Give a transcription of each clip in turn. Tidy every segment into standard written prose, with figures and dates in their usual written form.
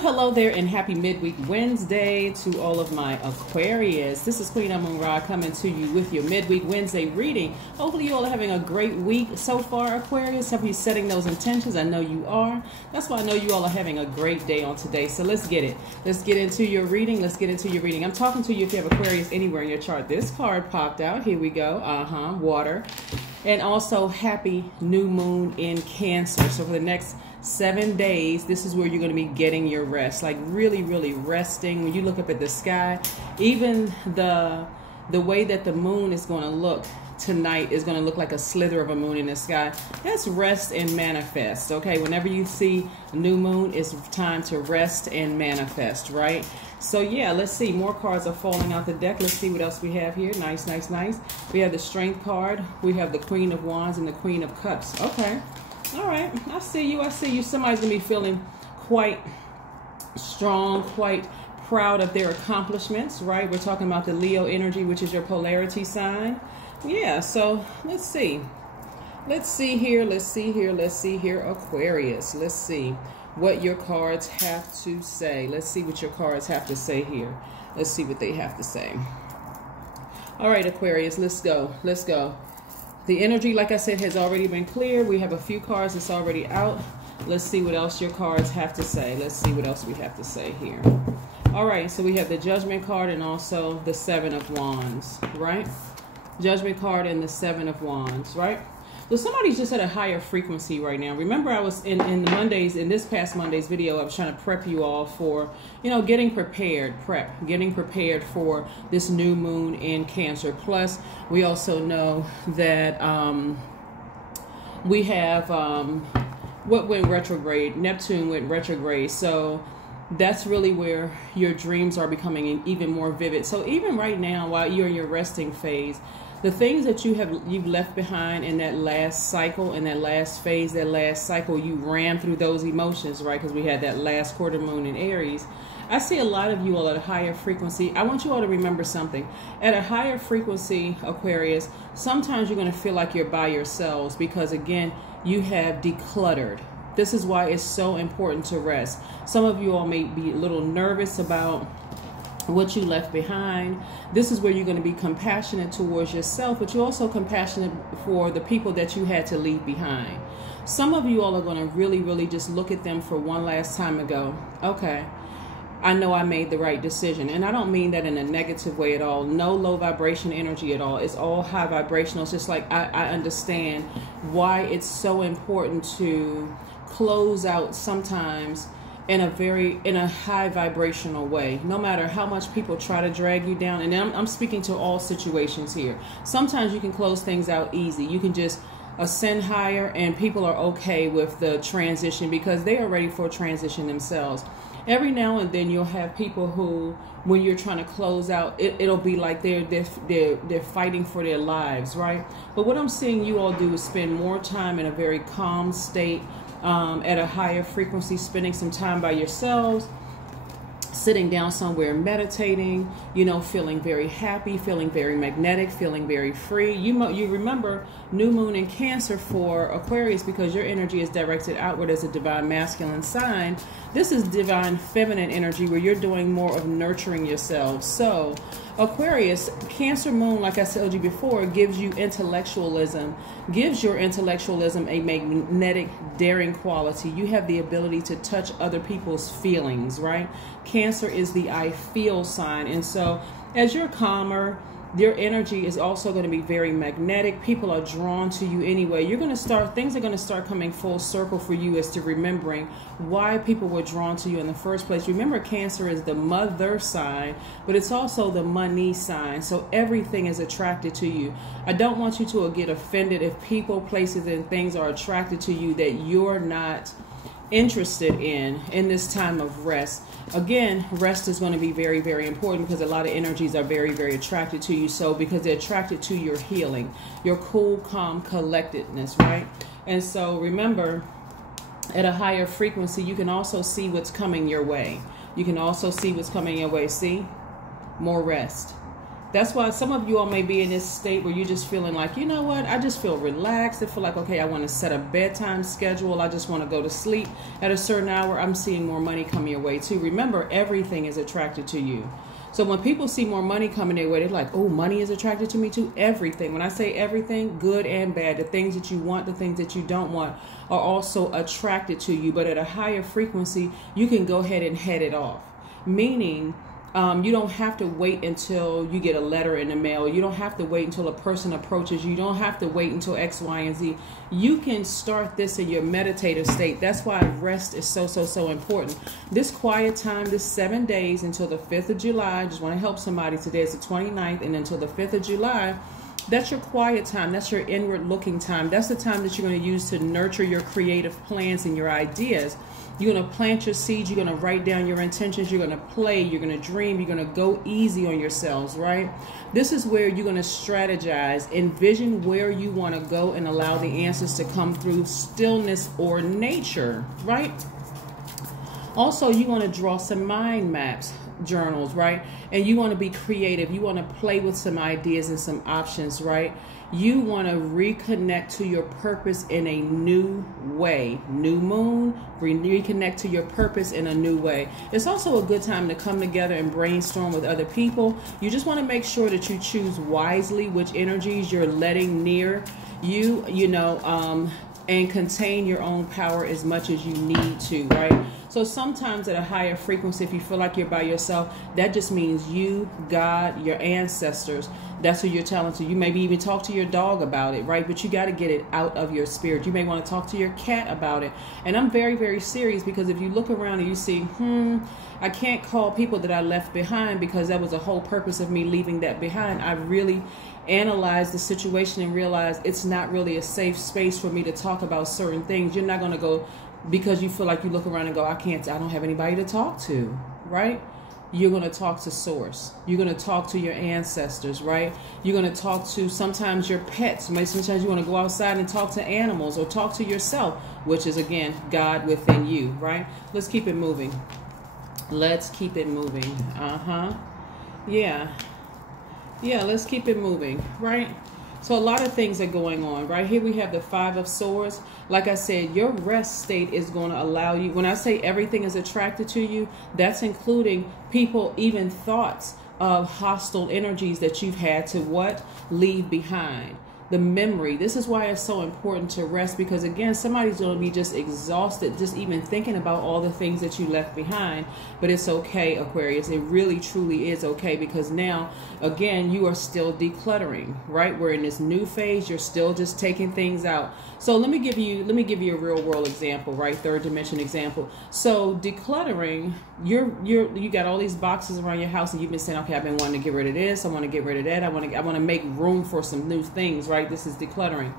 Hello there, and happy midweek Wednesday to all of my Aquarius. This is Queen Amun Ra coming to you with your midweek Wednesday reading. Hopefully you all are having a great week so far, Aquarius. Hope you're setting those intentions. I know you are. That's why I know you all are having a great day on today. So let's get it. Let's get into your reading. I'm talking to you if you have Aquarius anywhere in your chart. This card popped out. Here we go. Water. And also happy new moon in Cancer. So for the next 7 days, this is where you're going to be getting your rest, like really resting. When you look up at the sky, even the way that the moon is going to look tonight is going to look like a slither of a moon in the sky. That's rest and manifest. Okay, whenever you see a new moon, it's time to rest and manifest, right? So yeah, let's see. More cards are falling out the deck. Let's see what else we have here. Nice. We have the Strength card. We have the Queen of Wands and the Queen of Cups. Okay. All right. I see you. Somebody's going to be feeling quite strong, quite proud of their accomplishments, right? We're talking about the Leo energy, which is your polarity sign. Yeah, so let's see. Let's see here, Aquarius. Let's see what your cards have to say. Let's see what your cards have to say here. Let's see what they have to say. All right, Aquarius, let's go. The energy, like I said, has already been cleared. We have a few cards that's already out. Let's see what else your cards have to say. Let's see what else we have to say here. All right, so we have the Judgment card and also the Seven of Wands, right? Judgment card and the Seven of Wands, right? So somebody's just at a higher frequency right now. Remember, I was in the Mondays, in this past Monday's video, I was trying to prep you all for, getting prepared for this new moon in Cancer. Plus, we also know that we have what went retrograde. Neptune went retrograde. So that's really where your dreams are becoming even more vivid. So even right now, while you're in your resting phase, the things that you've left behind in that last cycle, in that last phase, that last cycle, you ran through those emotions, right? Because we had that last quarter moon in Aries. I see a lot of you all at a higher frequency. I want you all to remember something. At a higher frequency, Aquarius, sometimes you're going to feel like you're by yourselves because, again, you have decluttered. This is why it's so important to rest. Some of you all may be a little nervous about what you left behind. This is where you're going to be compassionate towards yourself, but you're also compassionate for the people that you had to leave behind. Some of you all are going to really just look at them for one last time and go, okay, I know I made the right decision. And I don't mean that in a negative way at all. No low vibration energy at all. It's all high vibrational. It's just like I understand why it's so important to close out sometimes in a high vibrational way, no matter how much people try to drag you down. And I'm speaking to all situations here. Sometimes you can close things out easy. You can just ascend higher and people are okay with the transition because they are ready for a transition themselves. Every now and then you'll have people who, when you're trying to close out, it'll be like they're fighting for their lives, right? But what I'm seeing you all do is spend more time in a very calm state, at a higher frequency, spending some time by yourselves, sitting down somewhere, meditating, feeling very happy, feeling very magnetic, feeling very free. You remember new moon in Cancer for Aquarius because your energy is directed outward as a divine masculine sign. This is divine feminine energy where you're doing more of nurturing yourself. So Aquarius, Cancer moon, like I told you before, gives you intellectualism, gives your intellectualism a magnetic, daring quality. You have the ability to touch other people's feelings, right? Cancer is the I feel sign. And so as you're calmer, your energy is also going to be very magnetic. People are drawn to you anyway. Things are going to start coming full circle for you as to remembering why people were drawn to you in the first place. Remember, Cancer is the mother sign, but it's also the money sign. So everything is attracted to you. I don't want you to get offended if people, places, and things are attracted to you that you're not interested in this time of rest. Again, rest is going to be very important because a lot of energies are very attracted to you. So because they're attracted to your healing, your cool, calm collectedness, right? And so remember, at a higher frequency, you can also see what's coming your way. See more rest, That's why some of you all may be in this state where you're just feeling like, you know what, I just feel relaxed. I feel like, okay, I want to set a bedtime schedule. I just want to go to sleep at a certain hour. I'm seeing more money come your way too. Remember, everything is attracted to you. So when people see more money coming their way, they're like, oh, money is attracted to me too. Everything. When I say everything, good and bad, the things that you want, the things that you don't want are also attracted to you. But at a higher frequency, you can go ahead and head it off. Meaning, you don't have to wait until you get a letter in the mail. You don't have to wait until a person approaches you. You don't have to wait until X, Y, and Z. You can start this in your meditative state. That's why rest is so important. This quiet time, this 7 days until the 5th of July, I just want to help somebody. Today is the 29th, and until the 5th of July, that's your quiet time. That's your inward looking time. That's the time that you're going to use to nurture your creative plans and your ideas. You're going to plant your seeds. You're going to write down your intentions. You're going to play. You're going to dream. You're going to go easy on yourselves, right? This is where you're going to strategize, envision where you want to go, and allow the answers to come through stillness or nature, right? Also, you want to draw some mind maps, journals, right? And you want to be creative. You want to play with some ideas and some options, right? You want to reconnect to your purpose in a new way. New moon, reconnect to your purpose in a new way. It's also a good time to come together and brainstorm with other people. You just want to make sure that you choose wisely which energies you're letting near you, and contain your own power as much as you need to, right? So sometimes at a higher frequency, if you feel like you're by yourself, that just means you, God, your ancestors. That's who you're telling to. You maybe even talk to your dog about it, right? But you got to get it out of your spirit. You may want to talk to your cat about it. And I'm very, very serious, because if you look around and you see, I can't call people that I left behind, because that was the whole purpose of me leaving that behind. I really analyze the situation and realize it's not really a safe space for me to talk about certain things. You're not going to go because you feel like you look around and go, I don't have anybody to talk to, right? You're going to talk to source. You're going to talk to your ancestors, right? You're going to talk to sometimes your pets. Sometimes you want to go outside and talk to animals, or talk to yourself, which is, again, God within you, right? Let's keep it moving. Let's keep it moving. Yeah, let's keep it moving, right? So a lot of things are going on. Right here we have the 5 of Swords. Like I said, your rest state is going to allow you, when I say everything is attracted to you, that's including people, even thoughts of hostile energies that you've had to leave behind. The memory. This is why it's so important to rest, because again, somebody's going to be just exhausted just even thinking about all the things that you left behind. But it's okay, Aquarius. It really truly is okay, because now again, you are still decluttering, right? We're in this new phase. You're still just taking things out. So let me give you a real world example, right? Third dimension example. So decluttering, you got all these boxes around your house, and you've been saying, okay, I've been wanting to get rid of this. I want to get rid of that. I want to make room for some new things, right? This is decluttering.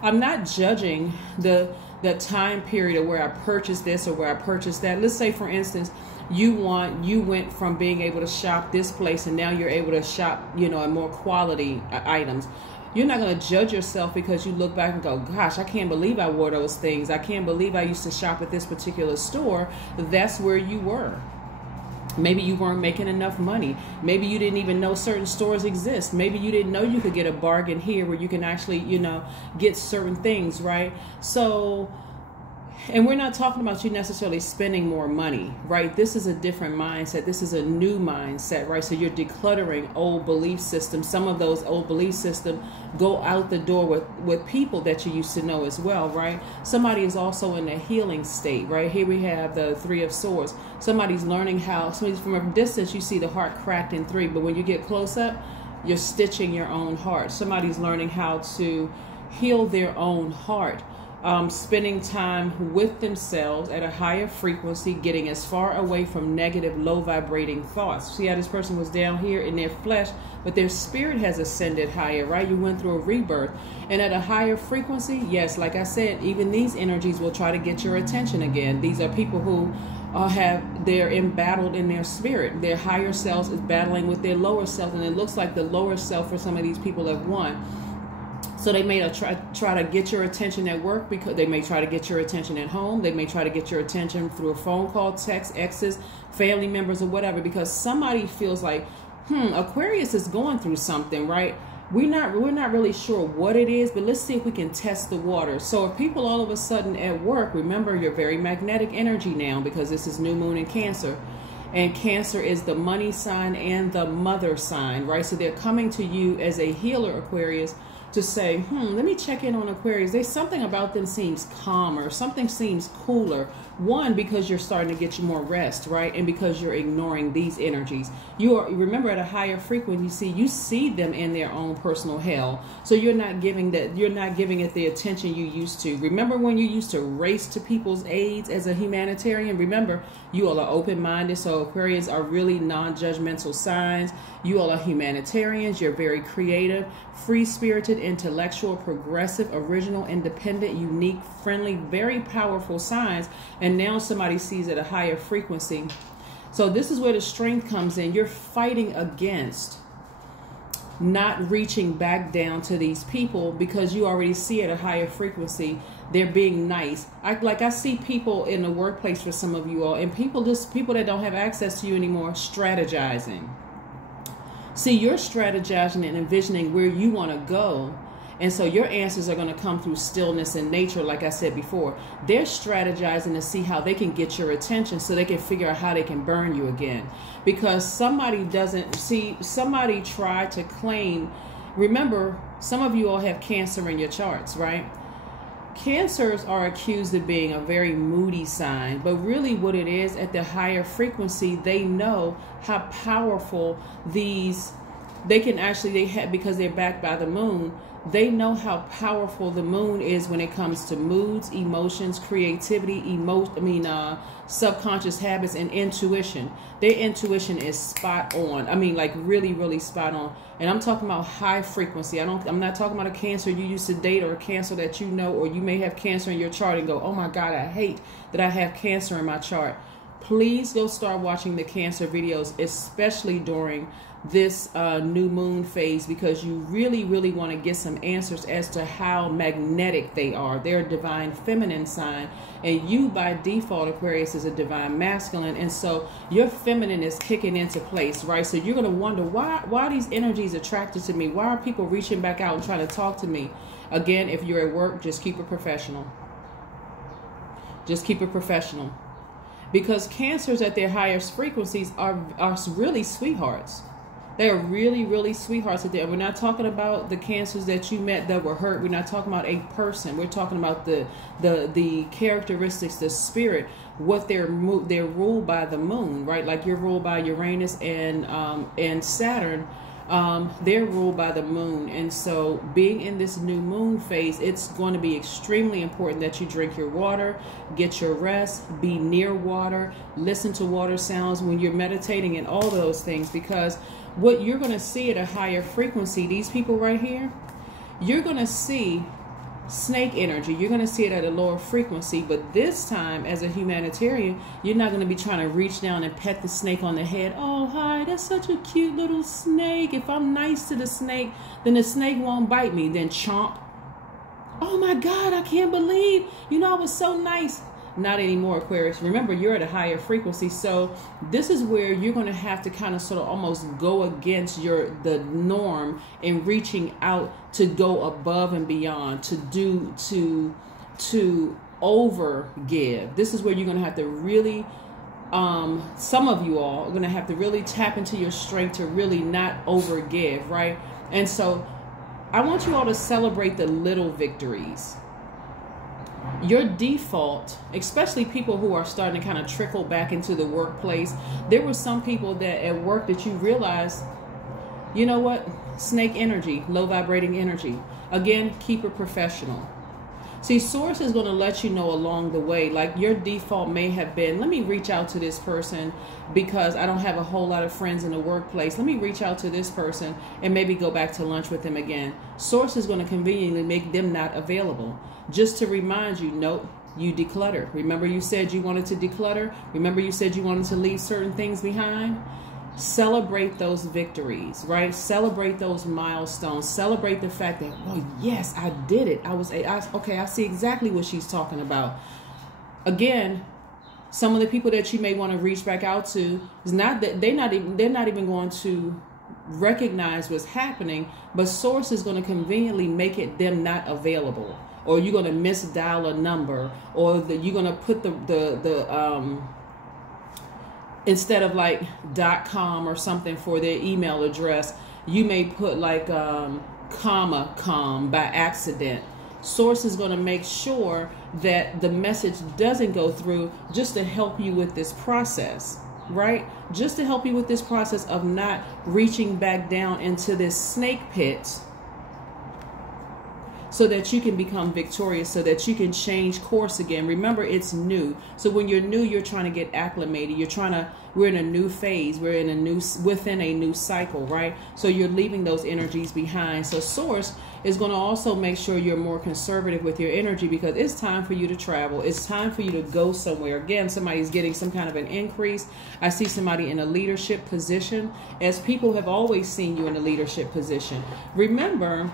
I'm not judging the time period of where I purchased this or where I purchased that. Let's say, for instance, you went from being able to shop this place, and now you're able to shop, in more quality items. You're not going to judge yourself because you look back and go, gosh, I can't believe I wore those things. I can't believe I used to shop at this particular store. That's where you were. Maybe you weren't making enough money. Maybe you didn't even know certain stores exist. Maybe you didn't know you could get a bargain here where you can actually, get certain things, right? So, and we're not talking about you necessarily spending more money, right? This is a different mindset. This is a new mindset, right? So you're decluttering old belief systems. Some of those old belief systems go out the door with people that you used to know as well, right? Somebody is also in a healing state, right? Here we have the 3 of Swords. Somebody's learning from a distance, you see the heart cracked in 3, but when you get close up, you're stitching your own heart. Somebody's learning how to heal their own heart. Spending time with themselves at a higher frequency, getting as far away from negative, low vibrating thoughts. See how this person was down here in their flesh, but their spirit has ascended higher, right? You went through a rebirth, and at a higher frequency, yes, like I said, even these energies will try to get your attention again. These are people who they're embattled in their spirit. Their higher selves is battling with their lower self, and it looks like the lower self for some of these people have won. So they may try to get your attention at work, because they may try to get your attention at home. They may try to get your attention through a phone call, text, exes, family members, or whatever, because somebody feels like, Aquarius is going through something, right? We're not really sure what it is, but let's see if we can test the water. So if people all of a sudden at work, remember you're very magnetic energy now because this is new moon in Cancer. And Cancer is the money sign and the mother sign, right? So they're coming to you as a healer, Aquarius, to say, let me check in on Aquarius. There's something about them seems calmer. Something seems cooler. One, because you're starting to get you more rest, right? And because you're ignoring these energies. You are, remember, at a higher frequency, you see them in their own personal hell. So you're not giving it the attention you used to. Remember when you used to race to people's aids as a humanitarian? Remember, you all are open-minded. So Aquarius are really non-judgmental signs. You all are humanitarians. You're very creative, free-spirited, intellectual, progressive, original, independent, unique, friendly, very powerful signs. And now somebody sees at a higher frequency. So this is where the strength comes in. You're fighting against not reaching back down to these people because you already see at a higher frequency they're being nice. I see people in the workplace for some of you all, and people that don't have access to you anymore, strategizing. See, you're strategizing and envisioning where you want to go. And so your answers are going to come through stillness and nature, like I said before. They're strategizing to see how they can get your attention so they can figure out how they can burn you again. Because somebody tried to claim, remember, some of you all have Cancer in your charts, right? Cancers are accused of being a very moody sign, but really what it is, at the higher frequency, they know how powerful because they're backed by the moon. They know how powerful the moon is when it comes to moods, emotions, creativity, subconscious habits, and intuition. Their intuition is spot on. I mean, like really, really spot on. And I'm talking about high frequency. I'm not talking about a Cancer you used to date or a Cancer that you know, or you may have Cancer in your chart and go, oh my God, I hate that I have Cancer in my chart. Please go start watching the Cancer videos, especially during this new moon phase, because you really, really want to get some answers as to how magnetic they are. They're a divine feminine sign, and you by default, Aquarius, is a divine masculine, and so your feminine is kicking into place, right? So you're going to wonder, why are these energies attracted to me? Why are people reaching back out and trying to talk to me? Again, if you're at work, just keep it professional. Just keep it professional. Because Cancers at their highest frequencies are really sweethearts. They're really, really sweethearts. We're not talking about the Cancers that you met that were hurt. We're not talking about a person. We're talking about the characteristics, the spirit, what they're ruled by the moon, right? Like you're ruled by Uranus and Saturn. They're ruled by the moon. And so being in this new moon phase, it's going to be extremely important that you drink your water, get your rest, be near water, listen to water sounds when you're meditating, and all those things, because what you're going to see at a higher frequency, these people right here, you're going to see snake energy. You're going to see it at a lower frequency, but this time as a humanitarian, you're not going to be trying to reach down and pet the snake on the head. Oh, hi, that's such a cute little snake. If I'm nice to the snake, then the snake won't bite me. Then chomp. Oh my God, I can't believe, I was so nice. Not anymore, Aquarius. Remember, you're at a higher frequency. So this is where you're going to have to kind of sort of almost go against the norm in reaching out to go above and beyond, to over give. This is where you're going to have to really, some of you all are going to have to really tap into your strength to really not over give, right? And so I want you all to celebrate the little victories. Your default, especially people who are starting to kind of trickle back into the workplace. There were some people that at work that you realize, you know what? Snake energy, low vibrating energy. Again, keep it professional. See, Source is going to let you know along the way, like your default may have been, let me reach out to this person because I don't have a whole lot of friends in the workplace. Let me reach out to this person and maybe go back to lunch with them again. Source is going to conveniently make them not available. Just to remind you, nope, you declutter. Remember you said you wanted to declutter? Remember you said you wanted to leave certain things behind? Celebrate those victories, right? Celebrate those milestones. Celebrate the fact that, oh yes, I did it. Okay, I see exactly what she's talking about. Again, some of the people that you may want to reach back out to is not that they're not even going to recognize what's happening, but source is going to conveniently make it them not available, or you're going to misdial a number, or you're going to put the instead of like .com or something for their email address, you may put like .com by accident. Source is going to make sure that the message doesn't go through, just to help you with this process, right? Just to help you with this process of not reaching back down into this snake pit, so that you can become victorious, so that you can change course again. Remember, it's new. So when you're new, you're trying to get acclimated. We're in a new phase. We're within a new cycle, right? So you're leaving those energies behind. So source is going to also make sure you're more conservative with your energy, because it's time for you to travel. It's time for you to go somewhere. Again, somebody's getting some kind of an increase. I see somebody in a leadership position, as people have always seen you in a leadership position. Remember,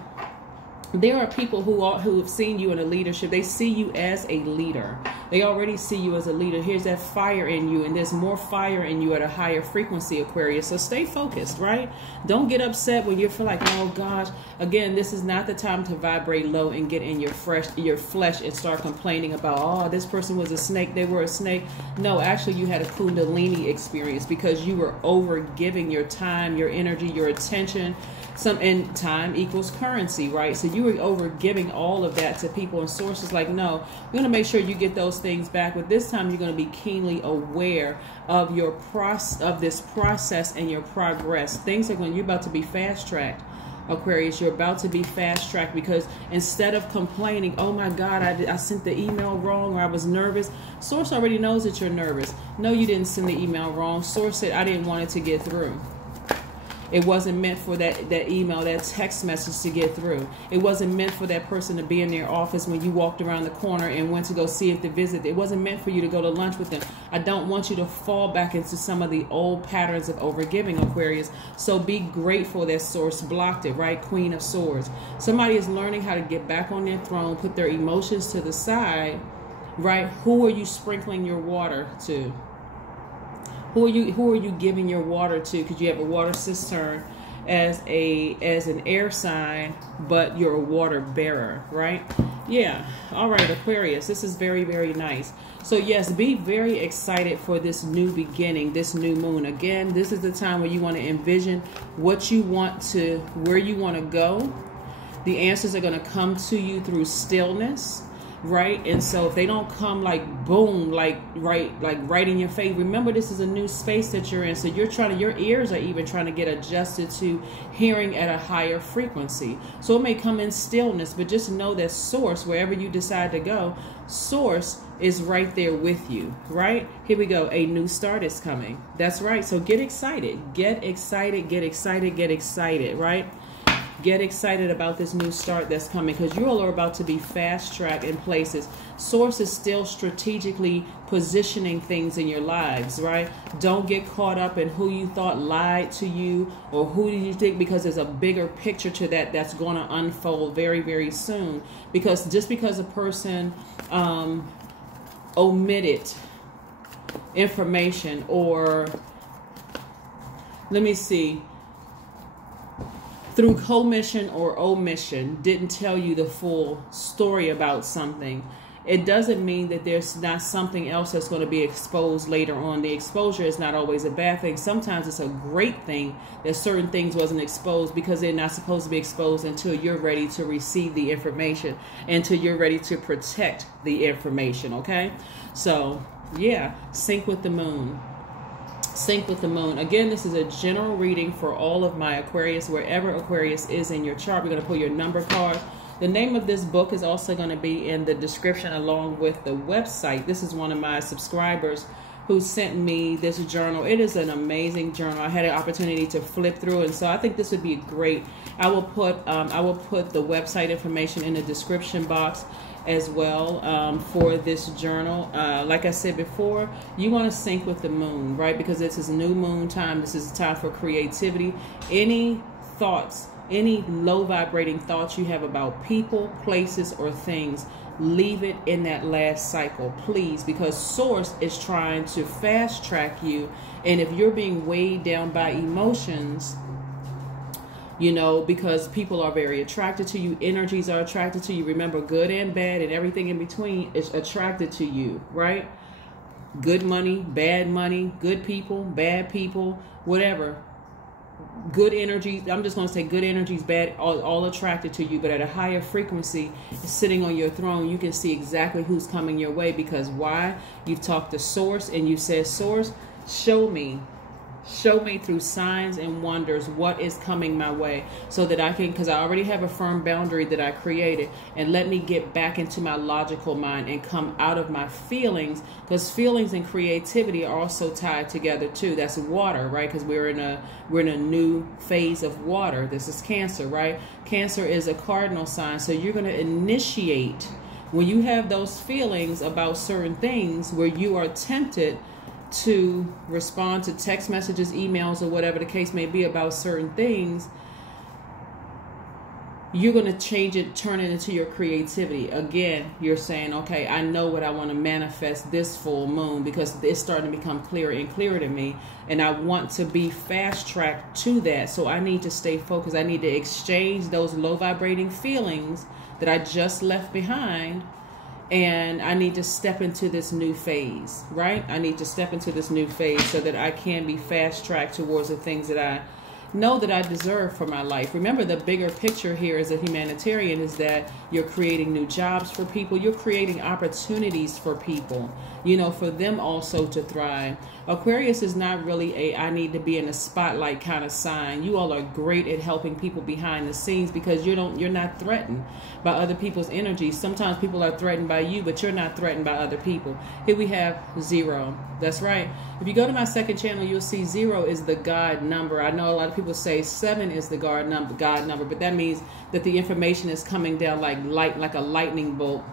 there are people who have seen you in a leadership. They see you as a leader. They already see you as a leader. Here's that fire in you, and there's more fire in you at a higher frequency, Aquarius. So stay focused, right? Don't get upset when you feel like, oh gosh, again, this is not the time to vibrate low and get in your flesh and start complaining about, oh, this person was a snake, they were a snake. No, actually you had a Kundalini experience, because you were over giving your time, your energy, your attention. And time equals currency, right? So you were over giving all of that to people, and sources like, no, we're going to make sure you get those things back, but this time you're going to be keenly aware of this process and your progress. Things are you're about to be fast tracked, Aquarius. You're about to be fast tracked, because instead of complaining, oh my God, I sent the email wrong, or I was nervous. Source already knows that you're nervous. No, you didn't send the email wrong. Source said, I didn't want it to get through. It wasn't meant for that email, that text message to get through. It wasn't meant for that person to be in their office when you walked around the corner and went to go see if they visit. It wasn't meant for you to go to lunch with them. I don't want you to fall back into some of the old patterns of overgiving, Aquarius. So be grateful that source blocked it, right? Queen of Swords. Somebody is learning how to get back on their throne, put their emotions to the side, right? Who are you sprinkling your water to? Who are you giving your water to? Because you have a water cistern as an air sign, but you're a water bearer, right? Yeah. All right, Aquarius. This is very, very nice. So yes, be very excited for this new beginning, this new moon. Again, this is the time where you want to envision what you want to, where you want to go. The answers are going to come to you through stillness. Right? And so if they don't come like boom, like right in your face, remember this is a new space that you're in. So your ears are even trying to get adjusted to hearing at a higher frequency. So it may come in stillness, but just know that source, wherever you decide to go, source is right there with you, right? Here we go. A new start is coming. That's right. So get excited, get excited, get excited, get excited, right? Get excited about this new start that's coming, because you all are about to be fast-tracked in places. Source is still strategically positioning things in your lives, right? Don't get caught up in who you thought lied to you, or who do you think, because there's a bigger picture to that that's going to unfold very, very soon. Because just because a person omitted information, or let me see, through commission or omission, didn't tell you the full story about something, it doesn't mean that there's not something else that's going to be exposed later on. The exposure is not always a bad thing. Sometimes it's a great thing that certain things wasn't exposed, because they're not supposed to be exposed until you're ready to receive the information, until you're ready to protect the information, okay? So, yeah, sync with the moon. Sync with the moon. Again, this is a general reading for all of my Aquarius, wherever Aquarius is in your chart. We're going to pull your number card. The name of this book is also going to be in the description along with the website. This is one of my subscribers who sent me this journal. It is an amazing journal. I had an opportunity to flip through, and so I think this would be great. I will put the website information in the description box as well for this journal. Like I said before, you want to sync with the moon, right? Because this is new moon time. This is a time for creativity. Any thoughts, any low vibrating thoughts you have about people, places, or things, leave it in that last cycle, please, because source is trying to fast track you. And if you're being weighed down by emotions, you know, because people are very attracted to you. Energies are attracted to you. Remember, good and bad and everything in between is attracted to you, right? Good money, good people, bad people, whatever. Good energies, I'm just going to say good energies, bad, all attracted to you. But at a higher frequency, sitting on your throne, you can see exactly who's coming your way. Because why? You've talked to Source and you said, Source, show me through signs and wonders what is coming my way, so that I can, because I already have a firm boundary that I created, and let me get back into my logical mind and come out of my feelings, because feelings and creativity are also tied together too. That's water, right? Because we're in a new phase of water. This is Cancer, right? Cancer is a cardinal sign, so you're going to initiate when you have those feelings about certain things where you are tempted to respond to text messages, emails, or whatever the case may be about certain things. You're going to change it, turn it into your creativity. Again, you're saying, okay, I know what I want to manifest this full moon, because it's starting to become clearer and clearer to me, and I want to be fast tracked to that. So I need to stay focused. I need to exchange those low vibrating feelings that I just left behind, and I need to step into this new phase, right? I need to step into this new phase so that I can be fast tracked towards the things that I know that I deserve for my life. Remember, the bigger picture here as a humanitarian is that you're creating new jobs for people. You're creating opportunities for people, you know, for them also to thrive. Aquarius is not really I need to be in a spotlight kind of sign. You all are great at helping people behind the scenes, because you're not threatened by other people's energies. Sometimes people are threatened by you, but you're not threatened by other people. Here we have 0. That's right. If you go to my second channel, you'll see 0 is the God number. I know a lot of people say 7 is the God number, but that means that the information is coming down like a lightning bolt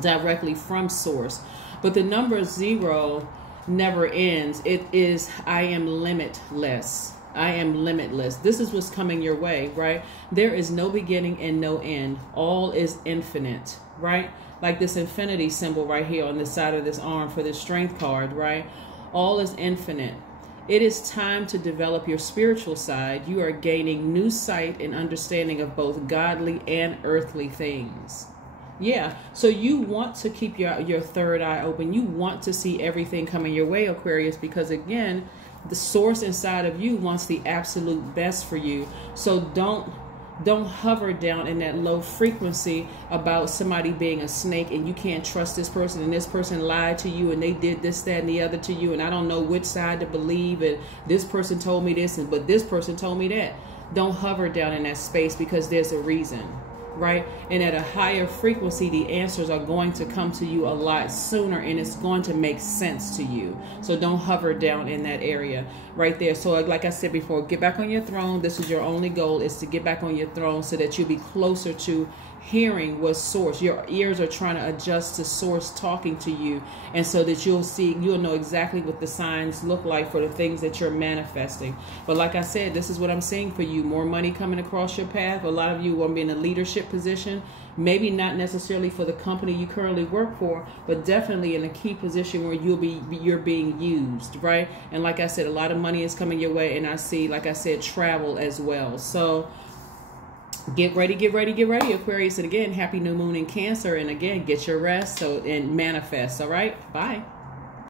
directly from Source. But the number 0 never ends. It is, I am limitless. I am limitless. This is what's coming your way, right? There is no beginning and no end. All is infinite, right? Like this infinity symbol right here on the side of this arm for this strength card, right? All is infinite. It is time to develop your spiritual side. You are gaining new sight and understanding of both godly and earthly things. Yeah, so you want to keep your third eye open. You want to see everything coming your way, Aquarius, because again, the Source inside of you wants the absolute best for you. So don't hover down in that low frequency about somebody being a snake and you can't trust this person, and this person lied to you and they did this, that, and the other to you, and I don't know which side to believe, and this person told me this, but this person told me that. Don't hover down in that space, because there's a reason, right? And at a higher frequency, the answers are going to come to you a lot sooner, and it's going to make sense to you. So don't hover down in that area right there. So like I said before, get back on your throne. This is your only goal, is to get back on your throne so that you'll be closer to hearing what Source. Your ears are trying to adjust to Source talking to you, and so that you'll know exactly what the signs look like for the things that you're manifesting. But like I said, this is what I'm seeing for you. More money coming across your path. A lot of you want to be in a leadership position, maybe not necessarily for the company you currently work for, but definitely in a key position where you're being used, right? And like I said, a lot of money is coming your way, and I see, like I said, travel as well. So get ready, Aquarius. And again, happy new moon in Cancer. And again, get your rest and manifest. All right. Bye.